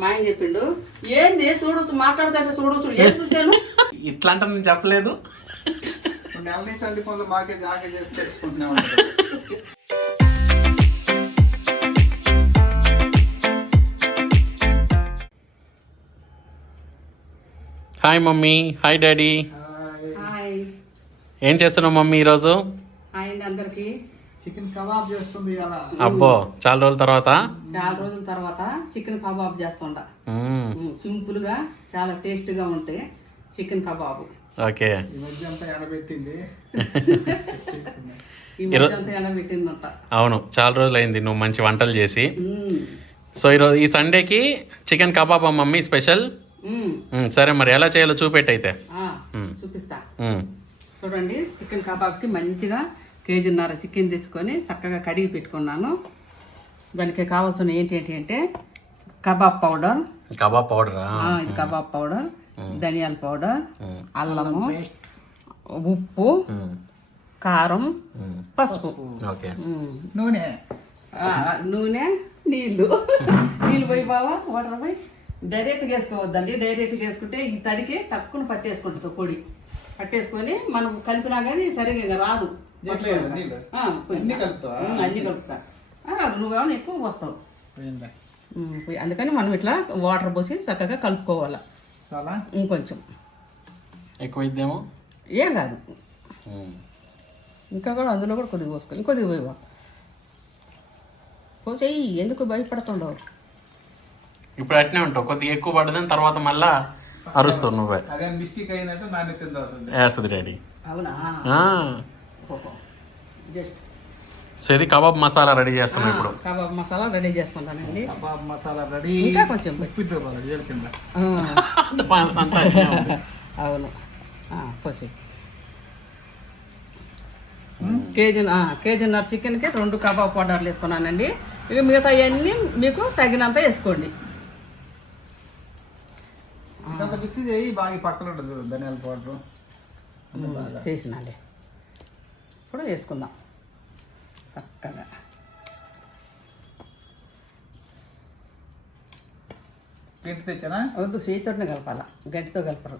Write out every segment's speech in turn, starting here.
మా ఆయన చెప్పిండు ఏంది చూడొచ్చు మాట్లాడుతుంటే చూడొచ్చు ఏం చూశాను ఇట్లా అంటే నేను చెప్పలేదు. నెల నుంచి అన్ని పనులు మాకే జాగే చేసి తెచ్చుకుంటున్నాం. Hi mummy, hi daddy. Hi ఏం చేస్తున్నావు మమ్మీ ఈరోజు? హాయ్ అండి అందరికి. చికెన్ కబాబ్ చేస్తుంది అలా. అబ్బో, చాలా రోజుల తర్వాత. చాలా రోజుల తర్వాత చికెన్ కబాబ్ చేస్తుండ. సింపుల్ గా చాలా టేస్ట్ గా ఉంటాయి చికెన్ కబాబ్. ఓకే. ఈ మధ్య అంతా ఎండబెట్టింది. ఈ మధ్య అంతా ఎండబెట్టిందంట. అవును, చాలా రోజులు అయింది నువ్వు మంచి వంటలు చేసి. సో ఈరోజు ఈ సండేకి చికెన్ కబాబ్ మమ్మీ స్పెషల్. సరే మరి ఎలా చేయాలో చూపెట్టయితే. చూపిస్తా. చూడండి, చికెన్ కబాబ్కి మంచిగా కేజీన్నర చికెన్ తెచ్చుకొని చక్కగా కడిగి పెట్టుకున్నాను. దానికి కావాల్సిన ఏంటి అంటే కబాబ్ పౌడర్. కబాబ్ పౌడరా? ఇది కబాబ్ పౌడర్, ధనియాల పౌడర్, అల్లము, ఉప్పు, కారం, పసుపు, నూనె, నీళ్ళు పోయి బావా వాటర్ పోయి డైరెక్ట్గా వేసుకోవద్దండి. డైరెక్ట్గా వేసుకుంటే ఈ తడికి తక్కువ పట్టేసుకుంటుంది పొడి. పట్టేసుకొని మనం కలిపినా కానీ సరిగా రాదు. అన్ని కలుపుతా. నువ్వేమో ఎక్కువ వస్తావు. అందుకని మనం ఇట్లా వాటర్ పోసి చక్కగా కలుపుకోవాలి. ఇంకొంచెం ఎక్కువ ఇద్దేమో ఏం కాదు. ఇంకా కూడా అందులో కూడా కొద్దిగా పోసుకొని ఇంకొద్దిగా పోయివా పోసేయి. ఎందుకు భయపడుతుండవు? ఇప్పుడు అట్నే ఉంటావు, కొద్దిగా ఎక్కువ పడుతుంది తర్వాత మళ్ళా అరుస్తావు నువ్వే. అదే మిస్టేక్ అయినట్టు నాణ్యత వేస్తుంది డాడీ. అవునా? జస్ట్ సో ఇది కబాబ్ మసాలా రెడీ చేస్తున్నాం ఇప్పుడు. కబాబ్ మసాలా రెడీ చేస్తున్నానండి. Kebab masala ready. ఇంకా కొంచెం కింద. అవును, పోసి కేజీన్నర చికెన్కి 2 కబాబ్ పౌడర్లు వేసుకున్నానండి. ఇక మిగతా అవన్నీ మీకు తగినంత వేసుకోండి. మిక్సీ చేయి, బాగా పక్కన ఉండదు ధనియాల పౌడర్ చేసినండి. ఇప్పుడు వేసుకుందాం చక్కగా. గంటి తెచ్చానా? వద్దు, చేతితోనే కలపాల, గట్టితో కలపరు.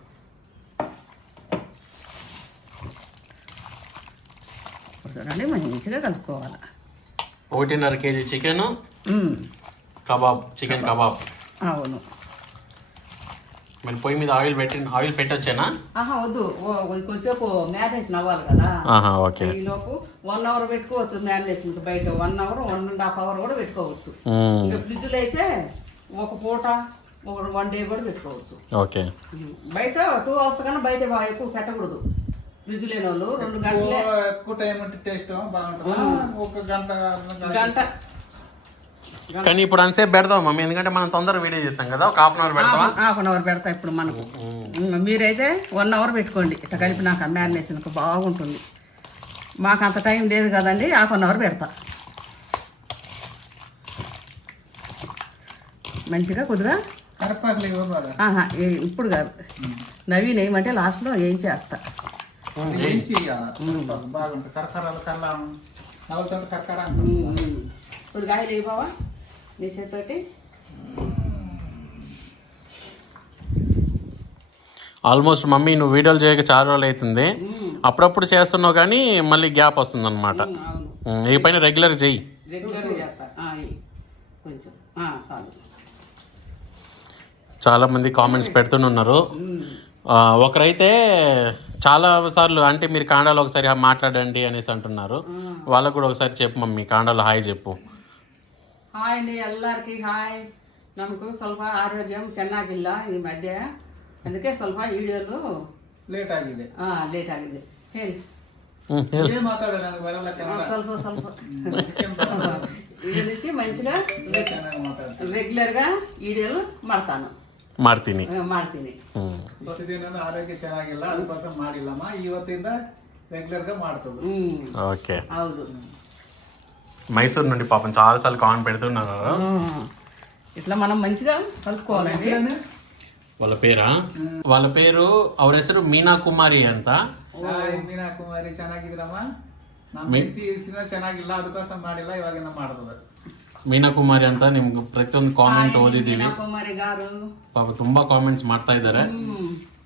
చూడండి, మంచిగా కలుపుకోవాలి. 1.5 KG chicken kebab, chicken kebab. అవును. మరి పొయ్యి మీద ఆయిల్ పెట్టొచ్చేనా? వద్దు, కొంచెంసేపు మ్యారినేషన్ అవ్వాలి కదా. ఓకే. ఈలోపు 1 అవర్ పెట్టుకోవచ్చు మ్యారినేషన్. బయట 1 అవర్ 1.5 అవర్ కూడా పెట్టుకోవచ్చు. ఇంకా ఫ్రిడ్జ్లో అయితే ఒక పూట 1 డే కూడా పెట్టుకోవచ్చు. ఓకే. బయట 2 అవర్స్ కన్నా బయట ఎక్కువ పెట్టకూడదు. ఫ్రిడ్జ్ లేని వాళ్ళు 2 గంటలు. ఎక్కువ టైం అంటే టేస్ట్ బాగుంటుంది. 1 గంట. కానీ ఇప్పుడు అంతసేపు పెడతాం మమ్మీ, ఎందుకంటే మనం తొందరగా వీడియో చేస్తాం కదా. ఒక 1/2 అవర్ పెడతాం. 1/2 అవర్ పెడతా ఇప్పుడు మనకు. మీరైతే 1 అవర్ పెట్టుకోండి. ఇట్లా కలిపినాక మ్యారినేషన్కి బాగుంటుంది. మాకు అంత టైం లేదు కదండి, 1/2 అవర్ పెడతా. మంచిగా కొద్దిగా ఇప్పుడు కాదు, నవీన్ ఏమంటే లాస్ట్లో ఏం చేస్తా. బాగుంటుంది. కరకరాలు కరకర. ఇప్పుడు గాయలు వేయబావా నీ చేతితోటి. ఆల్మోస్ట్ మమ్మీ నువ్వు వీడియోలు చేయక చాలా రోజులు అవుతుంది. అప్పుడప్పుడు చేస్తున్నావు కానీ మళ్ళీ గ్యాప్ వస్తుంది అనమాట. ఈ పైన రెగ్యులర్ చెయ్యి. కొంచెం చాలు. చాలా మంది కామెంట్స్ పెడుతున్నారు. ఒకరైతే చాలా సార్లు అంటే మీరు కాండాలో ఒకసారి మాట్లాడండి అనేసి అంటున్నారు. వాళ్ళకు కూడా ఒకసారి చెప్పు మమ్మీ, కాండాలో హాయ్ చెప్పు. ಹಾಯ್ ಅಂడి ಎಲ್ಲರಿಗೂ ಹಾಯ್. ನಮಗೂ ಸ್ವಲ್ಪ ಆರೋಗ್ಯ ಚೆನ್ನಾಗಿಲ್ಲ ಈ ಮಧ್ಯೆ, ಅದಕ್ಕೆ ಸ್ವಲ್ಪ ವಿಡಿಯೋಲು ಲೇಟ್ ಆಗಿದೆ. ಹೇಳಿ. ಸ್ವಲ್ಪ వీడియో నుంచి మంచిగా రెగ్యులర్గా వీడియోలు ಮಾಡ್ತೀನಿ. ಇಷ್ಟು ದಿನ ಆರೋಗ್ಯ ಚೆನ್ನಾಗಿಲ್ಲ, ಅದಕ್ಕೋಸ್ಕರ ಮಾಡಿಲ್ಲಮ್ಮ. ಇವತ್ತಿಂದ ರೆಗ್ಯುಲರ್ గా ಮಾಡ್ತದೆ. ఓకే. ಹೌದು. మైసూర్ నుండి పాపం చాలా సార్లు కామెంట్ పెడుతున్నారు. ఇట్లా మనం మంచిగా కలుపుకోవాలండి. వాళ్ళ పేరు ಅವ್ರ ಹೆಸರು ಮೀನಾ ಕುಮಾರಿ ಅಂತ. ಮೀನಾ ಕುಮಾರಿ ಚೆನ್ನಾಗಿದ್ರಮ್ಮ. ನಮ್ಮ ಹೆಂಡತಿ ಚೆನ್ನಾಗಿಲ್ಲ, ಅದಕ್ಕೋಸ್ಕರ ಮಾಡಿಲ್ಲ, ಇವಾಗಿಂದ ಮಾಡ್ತದೆ. ಮೀನಾಕುಮಾರಿ ಅಂತ ನಿಮ್ಗೆ ಪ್ರತಿಯೊಂದು ಕಾಮೆಂಟ್ ಓದಿದ್ದೀವಿ. ಕುಮಾರಿ ಗಾರು ಪಾಪ ತುಂಬಾ ಕಾಮೆಂಟ್ಸ್ ಮಾಡ್ತಾ ಇದ್ದಾರೆ.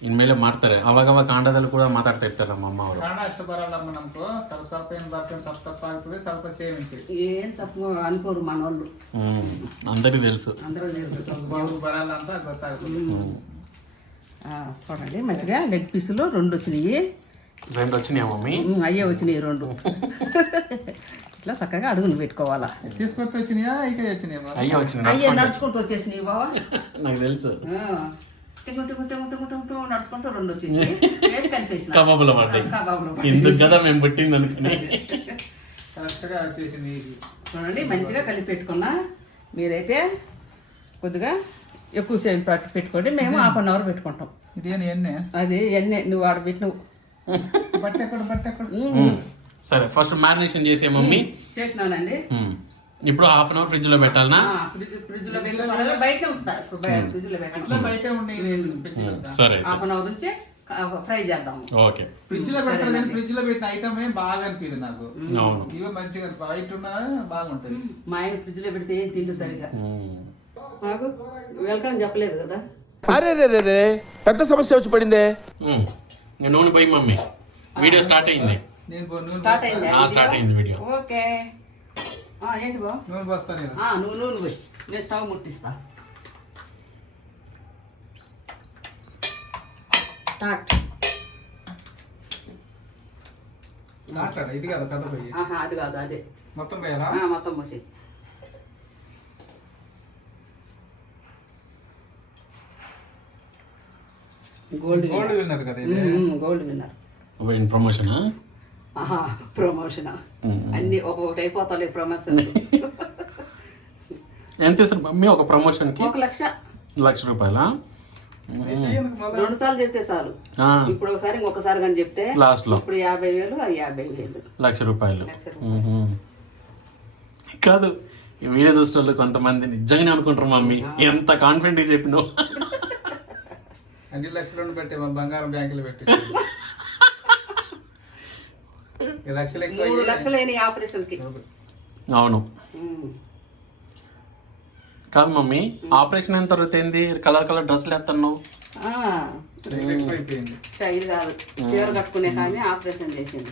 ಇನ್ಮೇಲೆ ಮಾಡ್ತಾರೆ. ಅವಾಗವಾಗ ಕಾಂಡದಲ್ಲಿ ಕೂಡ ಮಾತಾಡ್ತಾ ಇರ್ತಾರೆ ನಮ್ಮ ಅಮ್ಮ ಅವರು. ಕನ್ನಡ ಅಷ್ಟು ಬರಲ್ಲಮ್ಮ ನಮ್ಗೂ, ಸ್ವಲ್ಪ ಏನು ಬರ್ತೇನೆ, ತಪ್ಪು ಆಗ್ತದೆ, ಸ್ವಲ್ಪ ಸೇವಿಂಗ್ಸ್ ఏం తప్పు అనుకోరు మన వాళ్ళు అందరికీ తెలుసు. అందరూ తెలుసు. ಬರಲ್ಲ ಅಂತ ಗೊತ್ತಾಗ್ತದೆ. చూడండి మంచిగా లెగ్ పీసులు 2 వచ్చినాయి. 2 వచ్చినాయా మమ్మీ? అయ్యే వచ్చినాయి 2. ఇట్లా చక్కగా అడుగును పెట్టుకోవాలా. తీసుకొచ్చి వచ్చినాయా ఇక వచ్చినాయా? అయ్యే వచ్చినాయి. అయ్యే నడుచుకుంటూ వచ్చేసినాయి బావా. నాకు తెలుసు. నడుచుకుంటూ 2 వచ్చేసినాయి. వేసి కలిపేసిన కబాబులో పడ్డాయి. ఎందుకు కదా మేము పుట్టింది అనుకుని కరెక్ట్గా వచ్చేసింది. చూడండి మంచిగా కలిపి పెట్టుకున్నా. మీరైతే కొద్దిగా ఎక్కువ సేపు పెట్టుకోండి. మేము 1/2 అవర్ పెట్టుకుంటాం. ఇదేనా ఎన్నే? అది ఎన్నే నువ్వు ఆడ పెట్టినవు. బట్టెక్కడ సరే ఫస్ట్ మ్యారినేషన్ చేసే మమ్మీ చేసినానండి. ఇప్పుడు 1/2 అవర్ ఫ్రిడ్జ్ లో పెట్టాలనా? ఫ్రిడ్జ్ లో పెట్టి బయటనే ఉంచుతారు. ఇప్పుడు ఫ్రిడ్జ్ లో పెట్టాలి. బయట ఉండే సరే 1/2 అవర్ నుంచి ఫ్రై చేద్దాం. ఓకే. ఫ్రిడ్జ్ లో పెట్టాలి కానీ ఫ్రిడ్జ్ లో పెట్టిన ఐటమ్ ఏం బాగా అనిపించింది నాకు. అవును, ఇవి మంచిగా బయట ఉన్నా బాగుంటది. మా ఆయన ఫ్రిడ్జ్ లో పెడితే ఏం తిండు సరిగా. మాకు వెల్కమ్ చెప్పలేదు కదా. అరే రే రే రే పెద్ద సమస్య వచ్చి పడిందే. నూనె పోయి మమ్మీ. వీడియో స్టార్ట్ అయింది. స్టార్ట్ అయింది. స్టార్ట్ అయింది వీడియో. ఓకే. ఏంటి బా? నూనె పోస్తాను. నువ్వు నూనె పోయి నేను స్టవ్ ముట్టిస్తా. స్టార్ట్. మాట్లాడ ఇది కదా పెద్ద పొయ్యి. అది కాదు అదే మొత్తం పోయాలా? మొత్తం పోసి. గోల్డ్ విన్నర్ కదా ఇది. Gold winner. ప్రమోషన్ ప్రమోషన్ అన్ని ఒక్కొక్కటి అయిపోతాయి ప్రమోషన్. ఎంత ఇస్తారు మమ్మీ ఒక ప్రమోషన్ కి? 1,00,000 రూపాయలా? 2 సార్లు చెప్తే చాలు. ఇప్పుడు ఒకసారి ఇంకొకసారి కానీ చెప్తే లాస్ట్ లో ఇప్పుడు 50,000 50,000 1,00,000 రూపాయలు కాదు. ఈ వీడియో చూసిన వాళ్ళు కొంతమంది నిజంగానే అనుకుంటారు మమ్మీ ఎంత కాన్ఫిడెంట్ చెప్పినావు. 2 లక్షలు పెట్టే బంగారం బ్యాంకులో పెట్టి 3 లక్షలు అయినాయి ఆపరేషన్ కి. అవును కాదు మమ్మీ, ఆపరేషన్ అయిన తర్వాత ఏంది కలర్ కలర్ డ్రెస్సులు వేస్తున్నావు? స్టైల్ కాదు, చీర కట్టుకునే కానీ ఆపరేషన్ చేసింది.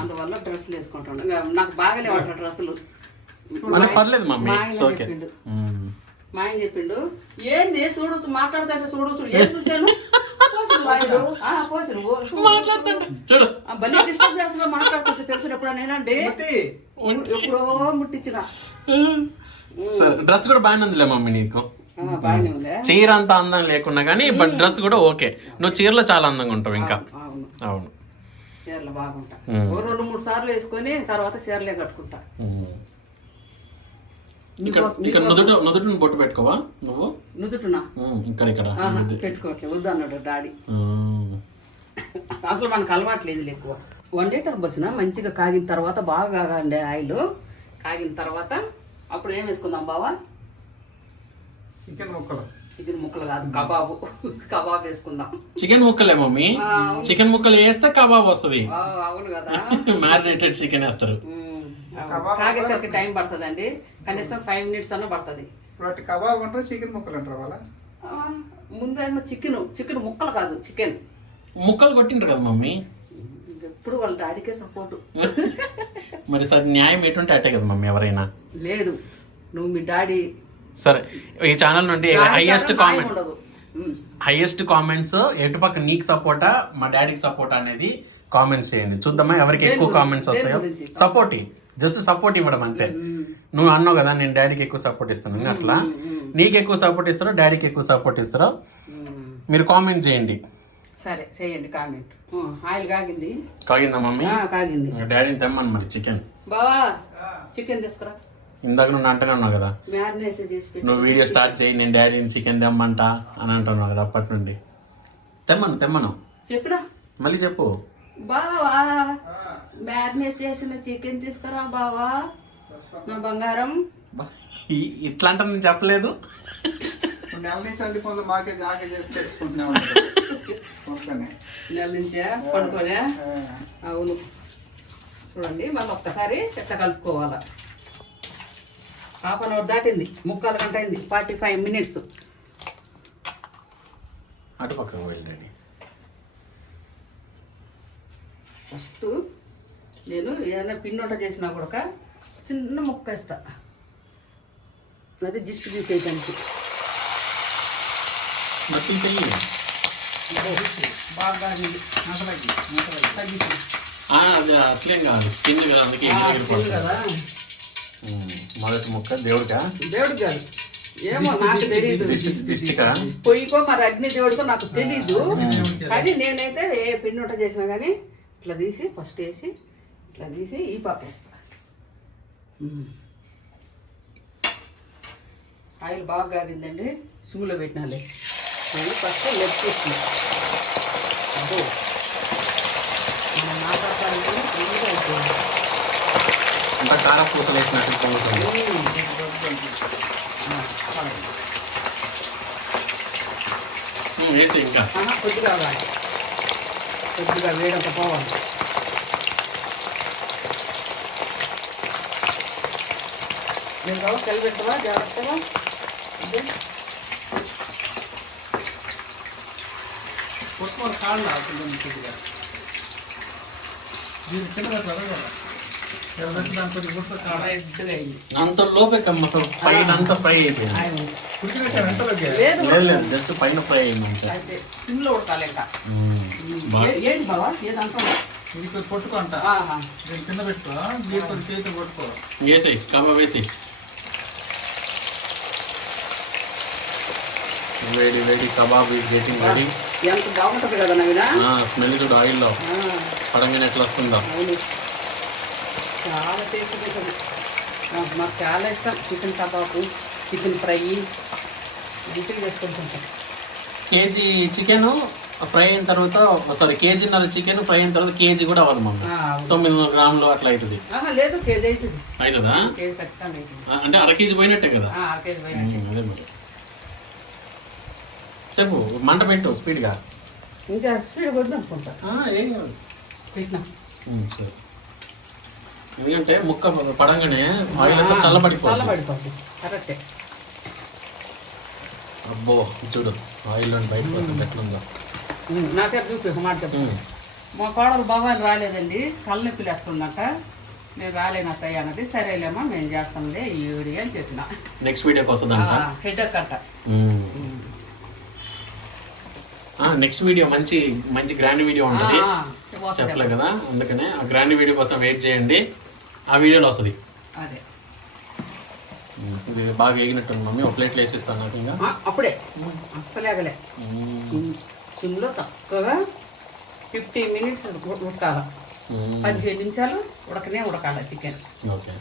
అందువల్ల డ్రెస్సులు వేసుకుంటాను. నాకు బాగానే ఉంటాడు డ్రెస్సులు. పర్లేదు మమ్మీ. మా ఆయన చెప్పిండు ఏంది చూడొచ్చు మాట్లాడుతుంటే చూడొచ్చు. ఏం చూశాను డిస్టర్బ్ చేస్తున్నా మాట్లాడుతుంటే తెలిసినప్పుడు నేనండి ఎప్పుడో ముట్టించిన. సరే డ్రెస్ కూడా బాగానే ఉందిలే మమ్మీ నీకు. బాగానే ఉంది. చీర అంత అందం లేకున్నా కానీ బట్ డ్రెస్ కూడా ఓకే. నువ్వు చీరలో చాలా అందంగా ఉంటావు ఇంకా. అవును చీరలు బాగుంటా. 2-3 సార్లు వేసుకొని తర్వాత చీరలే కట్టుకుంటా. ఇక్కడ నుదుటిని బొట్టు పెట్టుకోవా నువ్వు? నుదుటున్నా ఇక్కడ పెట్టుకోవట్లేదు వద్దు అన్నాడు డాడీ. అసలు మనకు అలవాట్లేదు ఎక్కువ. 1 లీటర్ బస్సున మంచిగా కాగిన తర్వాత బాగా కాగండి ఆయిల్. కాగిన తర్వాత అప్పుడు ఏం వేసుకుందాం బావా? చికెన్ ముక్కలు. చికెన్ ముక్కలు కాదు కబాబ్ వేసుకుందాం. Chicken ముక్కలే mummy. చికెన్ ముక్కలు వేస్తే కబాబ్ వస్తుంది. అవును కదా. మ్యారినేటెడ్ చికెన్ వేస్తారు. కాగేసరికి టైం పడుతుందండి. కనీసం 5 minutes అన్న పడుతుంది. కబాబ్ అంటారు, చికెన్ ముక్కలు అంటారు వాళ్ళ. ముందేమో చికెన్ ముక్కలు కాదు చికెన్ ముక్కలు కొట్టిండ్రు కదా మమ్మీ. ఎప్పుడు వాళ్ళ డాడీకే సపోర్ట్. మరి సార్ న్యాయం ఎటుంటే అట్టే కదా మమ్మీ ఎవరైనా. లేదు నువ్వు మీ డాడీ. సరే ఈ ఛానల్ నుండి హైయెస్ట్ కామెంట్స్ ఎటుపక్క నీకు సపోర్టా మా డాడీకి సపోర్ట్ అనేది కామెంట్స్ చేయండి. చూద్దామా ఎవరికి ఎక్కువ కామెంట్స్ వస్తాయో. సపోర్ట్ జస్ట్ సపోర్ట్ ఇవ్వడం అంతే. నువ్వు అన్నావు కదా నేను డాడీకి ఎక్కువ సపోర్ట్ ఇస్తాను, అట్లా నీకు ఎక్కువ సపోర్ట్ ఇస్తారో డాడీకి ఎక్కువ సపోర్ట్ ఇస్తారో మీరు కామెంట్ చేయండి. సరే చేయండి కామెంట్. ఆయిల్ కాగింది. కాగిందా మమ్మీ? కాగింది. డాడీని తెమ్మను మరి చికెన్. బావా చికెన్ తీసుకురా. ఇందాక నువ్వు అంటూనే ఉన్నావు కదా మ్యారినేషన్ చేసి నువ్వు వీడియో స్టార్ట్ చేయి నేను డాడీని చికెన్ తెమ్మంట అని అంటున్నావు కదా అప్పటి నుండి. తెమ్మను చెప్పురా మళ్ళీ చెప్పు. బావా మ్యారినేట్ చేసిన చికెన్ తీసుకురా బావా నా బంగారం. ఇట్లా అంటే నేను చెప్పలేదు. నెల నుంచి అన్ని పనులు మాకే జాగే చేసి తెచ్చుకుంటున్నాం. నెల నుంచే పడుకోనే. అవును చూడండి మళ్ళీ ఒక్కసారి ఎట్లా కలుపుకోవాలా. హాఫ్ అన్ అవర్ దాటింది, 3/4 గంట అయింది, 45 మినిట్స్. అటు పక్కకు వెళ్ళండి. ఫస్ట్ నేను ఏదైనా పిండి వంట చేసినా కూడా చిన్న ముక్క వేస్తా, అది జిస్ట్ తీసేయడానికి. బాగా తగ్గించి అది అట్లేం కాదు, స్కిన్ కదా, అందుకే కదా. మొదటి ముక్క దేవుడికా? దేవుడికి కాదు, ఏమో నాకు తెలియదు. దిష్టికా? పొయ్యికో మరి అగ్ని దేవుడికో నాకు తెలీదు. కానీ నేనైతే ఏ పిండి వంట చేసినా కానీ ఇట్లా తీసి ఫస్ట్ వేసి ఇట్లా తీసి ఈ పాప వేస్తా. ఆయిల్ బాగా కాగిందండి, సిమ్లో పెట్టినాలే. నేను ఫస్ట్ లెఫ్ట్ చేస్తున్నా. అబ్బో మనం మాట్లాడటానికి ఫ్రీగా అయిపోయింది. అంత కారపూస వేసినట్టు పోతుంది. వేసి ఇంకా కొద్దిగా కావాలి, కొద్దిగా వేడంత పోవాలి. నేను కావాలి కలిపెట్టవా జాగ్రత్తగా. అదే కొట్టుకోవాలి కాళ్ళు కొద్దిగా దీని చిన్నగా కదా దాని కొద్దిగా కొట్టుకో కాళ్ళ రెడ్గా అయింది. అంత లోపే మొత్తం పైన అంతా ఫ్రై అయిపోయింది. ఉడికినట్టు ఎంతలోకి లేదు లేదు, జస్ట్ పైన ఫ్రై అయింది అంతే. అయితే సిమ్లో ఉడకాలి ఇంకా. బాగా ఏంటి బావా ఏదంతా ఇది కొద్ది కొట్టుకో అంట. దీన్ని కింద పెట్టుకో, దీని కొద్ది చేతి కొట్టుకో. వేసి కబాబ్ వేసి వేడి వేడి కబాబ్ ఈజ్ గెటింగ్ రెడీ. ఎంత బాగుంటుంది కదా నవీన. స్మెల్ చూడు ఆయిల్లో పడంగానే ఎట్లా వస్తుందో. అవును, చాలా టేస్ట్ ఉంటుంది. మాకు చాలా ఇష్టం చికెన్ కబాబు, చికెన్ ఫ్రై ఇంటికి చేసుకుంటుంటాం. కేజీ చికెన్ ఫ్రై అయిన తర్వాత, సారీ కేజీన్నర చికెన్ ఫ్రై అయిన తర్వాత కేజీ కూడా అవ్వదు మమ్మీ. 900 గ్రాములు అట్లా అవుతుంది. లేదు కేజీ అవుతుంది, అవుతుందా? కేజీ ఖచ్చితంగా అవుతుంది. అంటే అర కేజీ పోయినట్టే కదా. అర కేజీ పోయినట్టే. అదే మరి. చెప్పు, మంట పెట్టు స్పీడ్గా. ఇంకా స్పీడ్ వద్దు అనుకుంటా. ఏం కాదు, పెట్టినా సరే. ఎందుకంటే ముక్క పడంగానే ఆయిల్ అంతా చల్లబడిపోతుంది. చల్లబడిపోతుంది, కరెక్టే. అబ్బో చూడు ఆయిల్ బయటకు వస్తుంది ఎట్లుందో. నా చేత చూపి మాట చెప్పు. మా కోడలు బాగా రాలేదండి, కళ్ళనొప్పి లేస్తుందంట. నేను రాలేను అత్తయ్య అన్నది. సరేలేమ్మా మేము చేస్తాంలే ఈ వీడియో అని చెప్పిన. నెక్స్ట్ వీడియోకి వస్తుందంట. హెడేక్ అంట. నెక్స్ట్ వీడియో మంచి మంచి గ్రాండ్ వీడియో ఉంటుంది, చెప్పలే కదా. అందుకనే ఆ గ్రాండ్ వీడియో కోసం వెయిట్ చేయండి, ఆ వీడియోలో వస్తుంది. అదే ఇది బాగా వేగినట్టుంది మమ్మీ. ఒక ప్లేట్లో వేసిస్తాను నాకు ఇంకా. అప్పుడే అస్సలేగలే. సిమ్లో చక్కగా 50 మినిట్స్ ఉడకాల. 15 నిమిషాలు ఉడకాల చికెన్. ఓకే.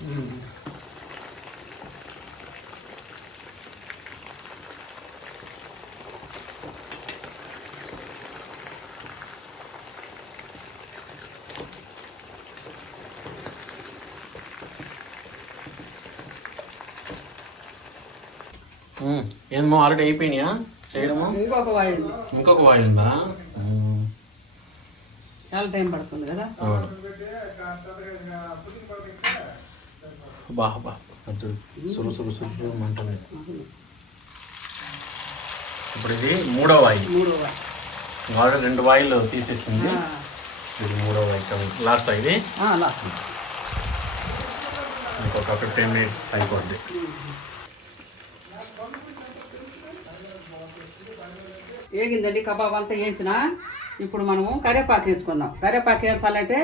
ఏమో ఆల్రెడీ అయిపోయినాయా చేయడము? ఇంకొక వాయి ఉందా? చాలా టైం పడుతుంది కదా. బాబా సురు సురు సురు మంటనే. ఇప్పుడు ఇది మూడో వాయి. ఆల్రెడీ 2 వాయిలు తీసేసింది, ఇది మూడో వాయి. లాస్ట్ ఇది లాస్ట్. ఇంకొక 15 మినిట్స్ అయిపోద్ది. ఏగిందండి కబాబ్ అంతా వేయించిన. ఇప్పుడు మనము కరివేపాకు వేసుకుందాం. కరివేపాకు వేయించాలంటే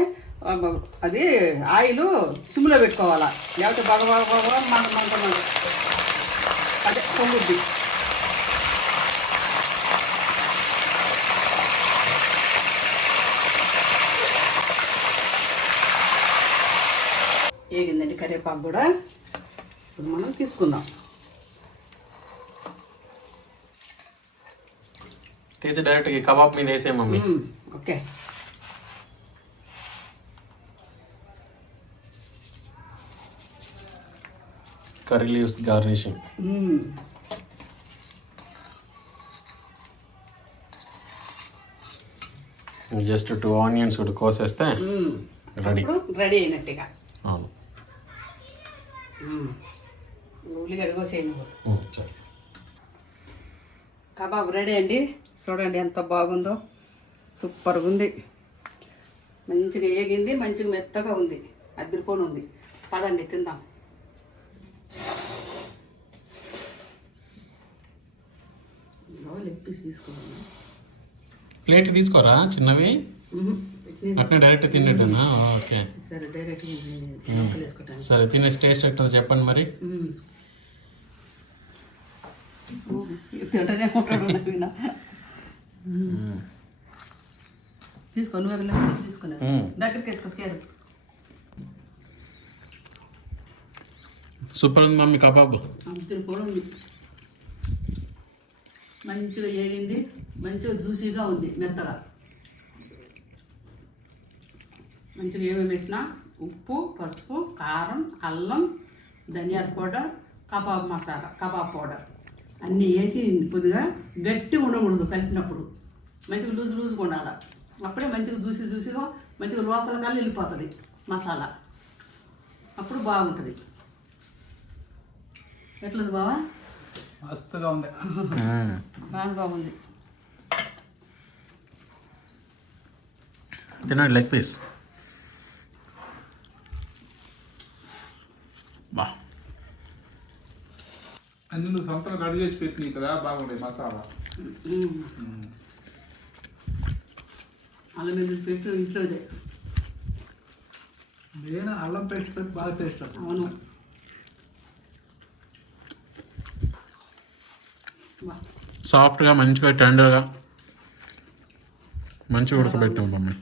అది ఆయిల్ సిమ్లో పెట్టుకోవాలా, లేకపోతే బాగా మంట అదే పొంగుద్ది. ఏగిందండి కరివేపాకు కూడా. ఇప్పుడు మనం తీసుకుందాం. తీసి డైరెక్ట్ కబాబ్ మీద వేసే mummy. Okay. Curry leaves garnishing. Just 2 onions కూడా కోసేస్తే రెడీ అయినట్టుగా. అవును. ఉల్లిగడ్డ కోసేయండి. సరే. కబాబ్ రెడీ అండి. చూడండి ఎంత బాగుందో, సూపర్గా ఉంది. మంచిగా ఏగింది, మంచిగా మెత్తగా ఉంది, అద్దరిపోని ఉంది. పదండి తిందాం. లెగ్ పీస్ తీసుకోవాలి. ప్లేట్ తీసుకోరా చిన్నవి, అట్నే డైరెక్ట్ తినేటనా? ఓకే సరే, డైరెక్ట్ వేసుకుంటాను. సరే, తినేసి టేస్ట్ ఎట్టుందో చెప్పండి మరి. తింటనే ఉంటాడు వినా. తీసుకొని తీసుకున్నాను, దగ్గరికి వేసుకొచ్చారు. సూపర్ ఉంది మమ్మీ కబాబ్. కూడా ఉంది, మంచిగా ఏగింది, మంచిగా జ్యూసీగా ఉంది, మెత్తగా. మంచిగా ఏమేమి వేసినా ఉప్పు, పసుపు, కారం, అల్లం, ధనియాల powder, kebab masala, kebab powder అన్నీ వేసి కొద్దిగా గట్టిగా ఉండకూడదు. కలిపినప్పుడు మంచిగా లూజ్గా ఉండాలి. అప్పుడే మంచిగా జ్యూసీగా మంచిగా లోపల కల్లా వెళ్ళిపోతుంది మసాలా. అప్పుడు బాగుంటుంది. ఎట్లుంది బావా? మస్తుగా ఉంది. బాగుంది. తినండి లెగ్ పీస్. బా, అన్ని నువ్వు సొంతంగా రెడీ చేసి పెట్టినాయి కదా, బాగుండే మసాలా. అల్లం వెల్లుల్లి పేస్ట్ ఇంట్లోదే. నేను అల్లం పేస్ట్ పెట్టి బాగా టేస్ట్ వస్తుంది. అవును. సాఫ్ట్గా మంచిగా టెండర్గా మంచిగా ఉడకబెట్టాం మమ్మీ.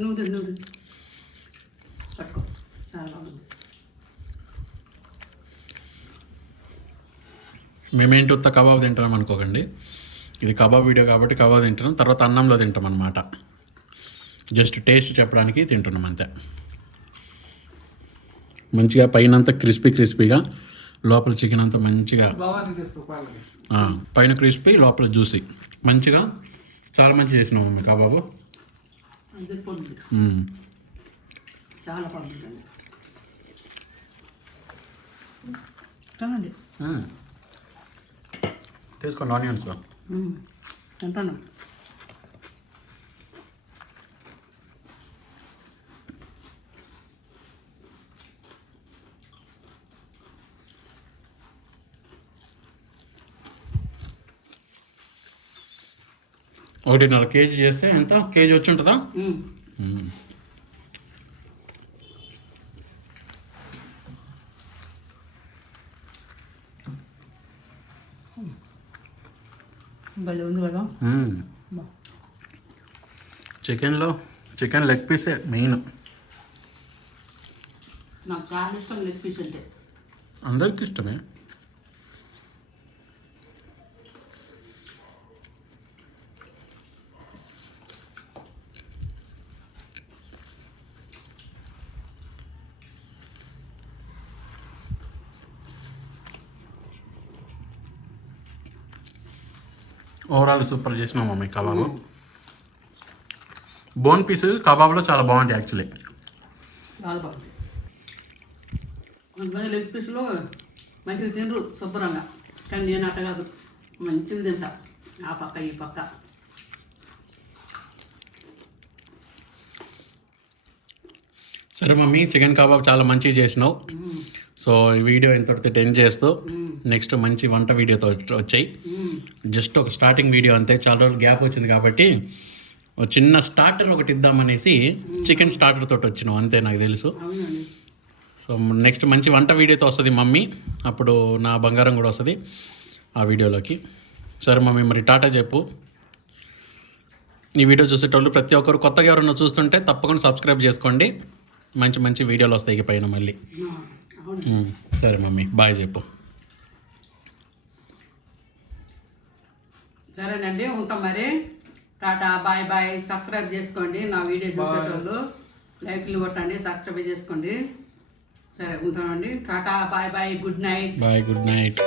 నువ్వు పట్టుకో, చాలా బాగుంది. మేమేంటి ఉత్త కబాబ్ తింటాం అనుకోకండి, ఇది కబాబ్ వీడియో కాబట్టి కబాబ్ తింటున్నాం, తర్వాత అన్నంలో తింటాం అన్నమాట. జస్ట్ టేస్ట్ చెప్పడానికి తింటున్నాం అంతే. మంచిగా పైన అంతా క్రిస్పీగా, లోపల చికెన్ అంతా మంచిగా, పైన క్రిస్పీ లోపల జ్యూసీ, మంచిగా చాలా మంచిగా చేసినాం మమ్మీ కబాబు. చాలా బాగుంటుంది. తినండి. తీసుకోండి ఆనియన్స్. తింటాను. ఒకటిన్నర కేజీ చేస్తే ఎంత? కేజీ వచ్చి ఉంటుందా? భలే ఉంది కదా. చికెన్ లెగ్ పీసే మెయిన్. నాకు చాలా ఇష్టం లెగ్ పీస్ అంటే. అందరికి ఇష్టమే. ఓవరాల్ సూపర్ చేసినాం మమ్మీ కబాబు. బోన్ పీస్ కబాబ్లో చాలా బాగుంటాయి యాక్చువల్లీ. చాలా బాగుంది. కొంతమంది లెగ్ పీస్లో మంచిగా తినరు శుభ్రంగా, కానీ నేను అట్ట కాదు, మంచిగా తింటా. ఆ పక్క ఈ పక్క. సరే మమ్మీ, చికెన్ కబాబ్ చాలా మంచిగా చేసినావు. సో ఈ వీడియో ఇంతటితో ఎండ్ చేస్తూ నెక్స్ట్ మంచి వంట వీడియోతో వచ్చాయి. జస్ట్ ఒక స్టార్టింగ్ వీడియో అంతే, చాలా రోజులు గ్యాప్ వచ్చింది కాబట్టి ఒక చిన్న స్టార్టర్ ఒకటి ఇద్దామనేసి చికెన్ స్టార్టర్ తోటి వచ్చినాం అంతే, నాకు తెలుసు. సో నెక్స్ట్ మంచి వంట వీడియోతో వస్తుంది మమ్మీ, అప్పుడు నా బంగారం కూడా వస్తుంది ఆ వీడియోలోకి. సరే మమ్మీ, మరి టాటా చెప్పు. ఈ వీడియో చూసేటోళ్ళు ప్రతి ఒక్కరు కొత్తగా ఎవరన్నా చూస్తుంటే తప్పకుండా సబ్స్క్రైబ్ చేసుకోండి. మంచి మంచి వీడియోలు వస్తాయి ఇక పైన మళ్ళీ. సరే మమ్మీ, బాయ్ చెప్పు. సరేనండి, ఉంటాం మరి. Tata, bye bye. సబ్స్క్రైబ్ చేసుకోండి నా వీడియో చూసేటోళ్ళు, లైక్లు కొట్టండి, సబ్స్క్రైబ్ చేసుకోండి. సరే ఉంటామండి. Tata, bye bye, good night. Bye, good night.